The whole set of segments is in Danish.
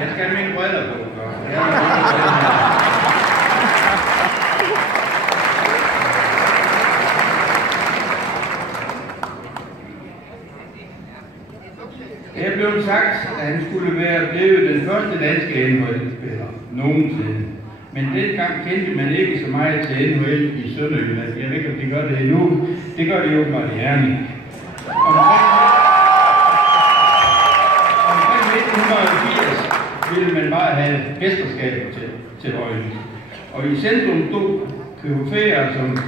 Jeg skal have mine briller på. Det er blevet sagt, at han skulle være blevet den første danske NHL-spiller nogensinde. Men dengang kendte man ikke så meget til NHL i Sønderjylland. Jeg ved ikke, om de gør det endnu. Det gør de jo bare i Herning. Omkring 1980 ville man bare have mesterskab til Vojens. Og i centrum stod KF'er som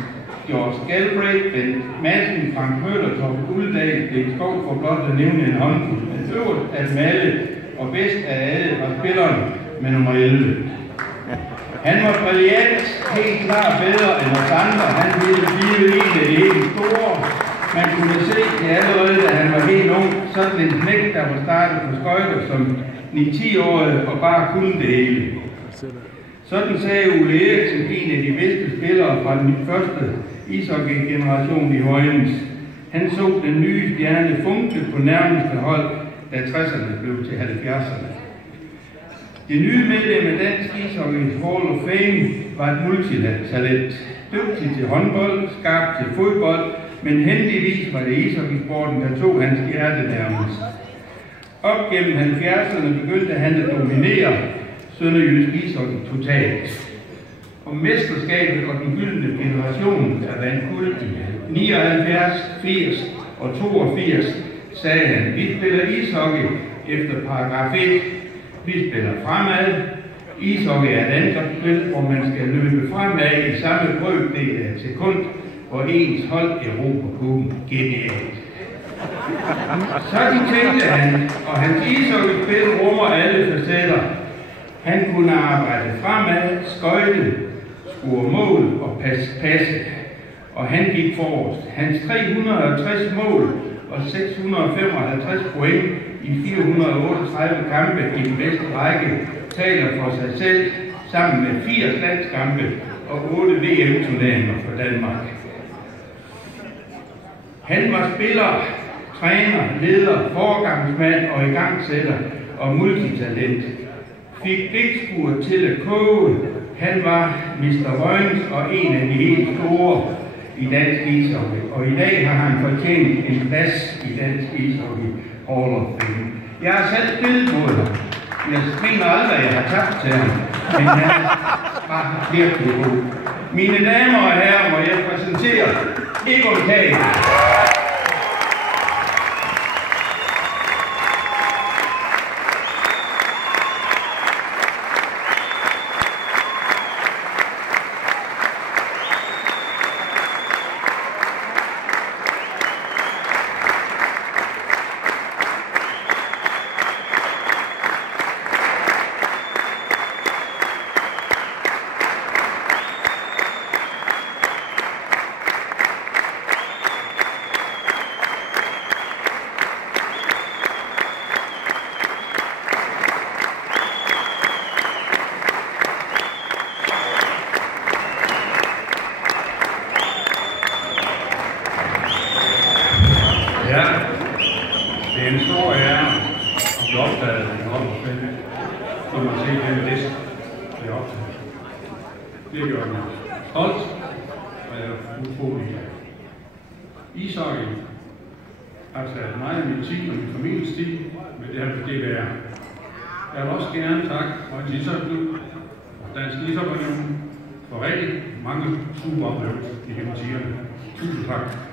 George Galbraith, Bent Madsen, Frank Møller, Torben Uldal, Blik Skov, for blot at nævne en håndfuld. Men øverst af dem alle, og bedst af alle, var spilleren med nummer 11. Han var brilliant, helt klart bedre end os andre. Han ville blive en af de helt store. Man kunne se det allerede, da han var helt ung. Sådan en knægt, der var startet på skøjter som 9-10-årig og bare kunne det hele. Sådan sagde Ole Eriksen, en af de bedste spillere fra den første ishockey-generation i Vojens. Han så den nye stjerne funke på nærmeste hold, da 60'erne blev til 70'erne. Det nye medlem af Dansk Ishockey Hall of Fame var et multitalent. Dygtig til håndbold, skarp til fodbold, men heldigvis var det ishockeysporten, der tog hans hjerte nærmest. Op gennem 70'erne begyndte han at dominere sønderjysk ishockey totalt. Om mesterskabet og den gyldne generation, der vandt guld i 79, 80 og 82, sagde han, vi spiller ishockey efter paragraf 1. Vi spiller fremad. Ishockey er et angrebsspil, hvor man skal løbe fremad i samme brøkdel af et sekund, hvor ens hold erobrer kuben. Genialt. Sådan tænkte han, og hans ishockeyspil rummer alle facetter. Han kunne arbejde fremad, skøjte, score mål og passe. Og han gik forrest. Hans 360 mål og 655 point i 438 kampe i den bedste række taler for sig selv, sammen med 80 landskampe og 8 VM-turneringer for Danmark. Han var spiller, træner, leder, foregangsmand og igangsætter og multitalent. Fik bækskuret til at koge. Han var Mr. Vojens og en af de helt store i dansk ishockey. Og i dag har han fortjent en plads i dansk ishockey Hall of Fame. Jeg har selv spillet mod ham. Jeg mener aldrig, at jeg har tabt til ham. Men han var virkelig god. Mine damer og herrer, må jeg præsentere Egon Kagel. Ja, det er en stor ære at blive opdaget af en Hall of Fame, når man ser den liste, det er optaget. Det gør mig stolt, og jeg er utrolig glad. Ishockey har taget meget af min tid og min families tid, men det har det været. Jeg vil også gerne takke Vojens Ishockeyklub og Dansk Ishockeyunion for rigtig mange super oplevelser igennem tiderne. Tusind tak.